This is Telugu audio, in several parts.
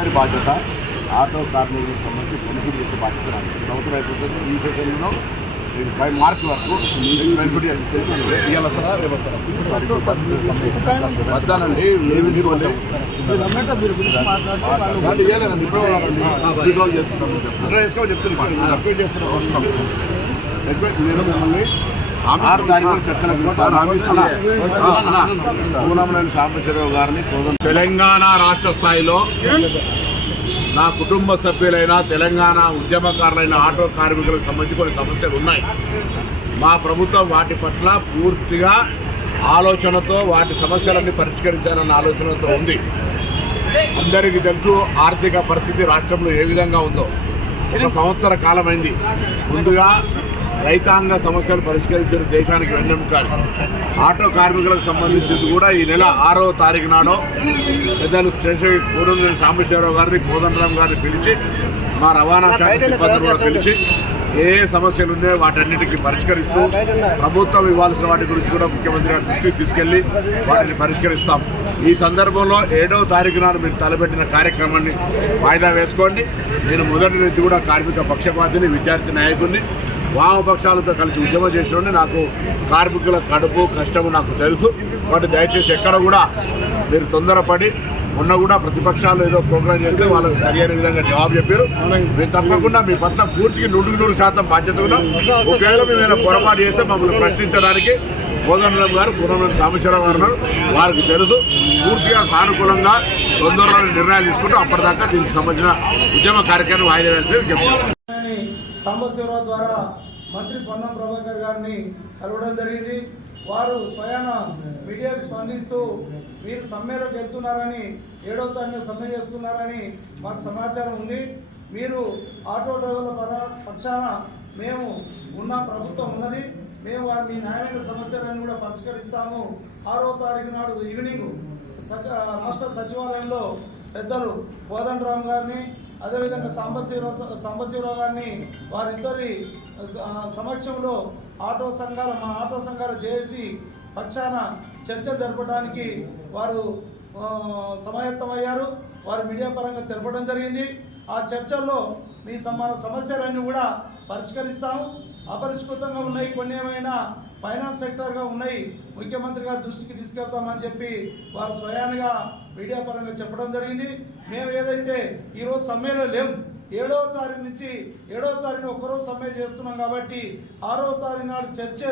అందరి బాధ్యత ఆటో కార్మికులకు సంబంధించి బెనిఫిట్ చేసే బాధ్యత. ఈ సంవత్సరం అయిపోతుంది. ఈ సెషన్లో ఇది బై మార్చ్ వరకు బెనిఫిట్ వద్దానండి చేస్తున్నాం చెప్తున్నాను. నేను మిమ్మల్ని సాంబశివరావు గారిని తెలంగాణ రాష్ట్ర స్థాయిలో నా కుటుంబ సభ్యులైన తెలంగాణ ఉద్యమకారులైన ఆటో కార్మికులకు సంబంధించి కొన్ని సమస్యలు ఉన్నాయి. మా ప్రభుత్వం వాటి పట్ల పూర్తిగా ఆలోచనతో వాటి సమస్యలన్నీ పరిష్కరించాలన్న ఆలోచనతో ఉంది. అందరికీ తెలుసు ఆర్థిక పరిస్థితి రాష్ట్రంలో ఏ విధంగా ఉందో. ఒక సంవత్సర కాలమైంది. ముందుగా రైతాంగ సమస్యలు పరిష్కరించిన దేశానికి వెన్నెముకాలి ఆటో కార్మికులకు సంబంధించింది కూడా ఈ నెల ఆరో తారీఖు నాడు పెద్దలు శేషయ్య కూడూరు సాంబశివరావు గారిని కోదండరాం గారిని పిలిచి మా రవాణా శాఖ కూడా పిలిచి ఏ ఏ సమస్యలు ఉన్నాయో వాటన్నిటికీ పరిష్కరిస్తూ ప్రభుత్వం ఇవ్వాల్సిన వాటి గురించి కూడా ముఖ్యమంత్రి గారి దృష్టికి తీసుకెళ్ళి వాటిని పరిష్కరిస్తాం. ఈ సందర్భంలో ఏడవ తారీఖు నాడు మీరు తలపెట్టిన కార్యక్రమాన్ని వాయిదా వేసుకోండి. నేను మొదటి నుంచి కూడా కార్మిక పక్షపాతిని విద్యార్థి నాయకుడిని వామపక్షాలతో కలిసి ఉద్యమం చేసిన నాకు కార్మికుల కడుపు కష్టము నాకు తెలుసు. కాబట్టి దయచేసి ఎక్కడ కూడా మీరు తొందరపడి ఉన్న కూడా ప్రతిపక్షాలు ఏదో ప్రోగ్రాం చేస్తే వాళ్ళకి సరైన విధంగా జవాబు చెప్పారు. మీరు తప్పకుండా మీ పట్ల పూర్తిగా నూటికి నూరు శాతం బాధ్యత ఉన్నాం ఒకవేళ మేము పొరపాటు చేస్తే మమ్మల్ని ప్రశ్నించడానికి కోదండరామ్ గారు పూర్ణం సాంబశివరావు గారు ఉన్నారు. వారికి తెలుసు. పూర్తిగా సానుకూలంగా తొందరలో నిర్ణయాలు తీసుకుంటూ అప్పటిదాకా దీనికి సంబంధించిన ఉద్యమ కార్యక్రమం వాయిదా వేస్తే చెప్తాను సాంబశివరావు ద్వారా మంత్రి పొన్నం ప్రభాకర్ గారిని కలవడం జరిగింది. వారు స్వయాన మీడియాకు స్పందిస్తూ మీరు సమ్మెలోకి వెళ్తున్నారని ఏడవ తారీఖున సమ్మె చేస్తున్నారని మాకు సమాచారం ఉంది. మీరు ఆటో డ్రైవర్ల పర పక్షాన మేము ఉన్న ప్రభుత్వం ఉన్నది. మేము వారి న్యాయమైన సమస్యలను కూడా పరిష్కరిస్తాము. ఆరో తారీఖు నాడు ఈవినింగ్ సచ రాష్ట్ర సచివాలయంలో పెద్దలు కోదండరామ్ గారిని అదేవిధంగా సాంబశివరావు సాంబశివరావు గారిని వారిద్దరి సమక్షంలో ఆటో సంఘాల మా ఆటో సంఘాలు చేసి పక్షాన చర్చ జరపడానికి వారు సమాయత్తమయ్యారు. వారు మీడియా పరంగా తెలపడం జరిగింది. ఆ చర్చల్లో మీ సమ సమస్యలన్నీ కూడా పరిష్కరిస్తాము. అపరిష్కృతంగా ఉన్నాయి. కొన్ని ఏమైనా ఫైనాన్స్ సెక్టర్గా ఉన్నాయి. ముఖ్యమంత్రి గారి దృష్టికి తీసుకెళ్తామని చెప్పి వారు స్వయానుగా మీడియా పరంగా చెప్పడం జరిగింది. మేము ఏదైతే ఈరోజు సమ్మెలో లేం ఏడవ తారీఖు నుంచి ఏడవ తారీఖున ఒకరోజు సమ్మె చేస్తున్నాం కాబట్టి ఆరవ తారీఖు నాడు చర్చ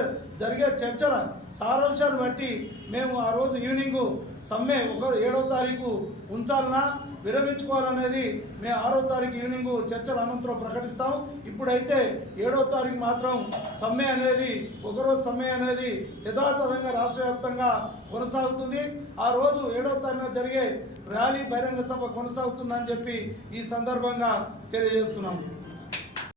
జరిగే చర్చల సారాంశాన్ని బట్టి మేము ఆ రోజు ఈవినింగ్ సమ్మె ఒక ఏడవ తారీఖు ఉంచాలన్నా విరమించుకోవాలనేది మేము ఆరో తారీఖు ఈవినింగ్ చర్చల అనంతరం ప్రకటిస్తాం. ఇప్పుడైతే ఏడవ తారీఖు మాత్రం సమ్మె అనేది ఒకరోజు సమ్మె అనేది యథాతథంగా రాష్ట్ర వ్యాప్తంగా కొనసాగుతుంది. ఆ రోజు ఏడవ తారీఖున జరిగే ర్యాలీ బహిరంగ సభ కొనసాగుతుందని చెప్పి ఈ సందర్భంగా తెలియజేస్తున్నాం.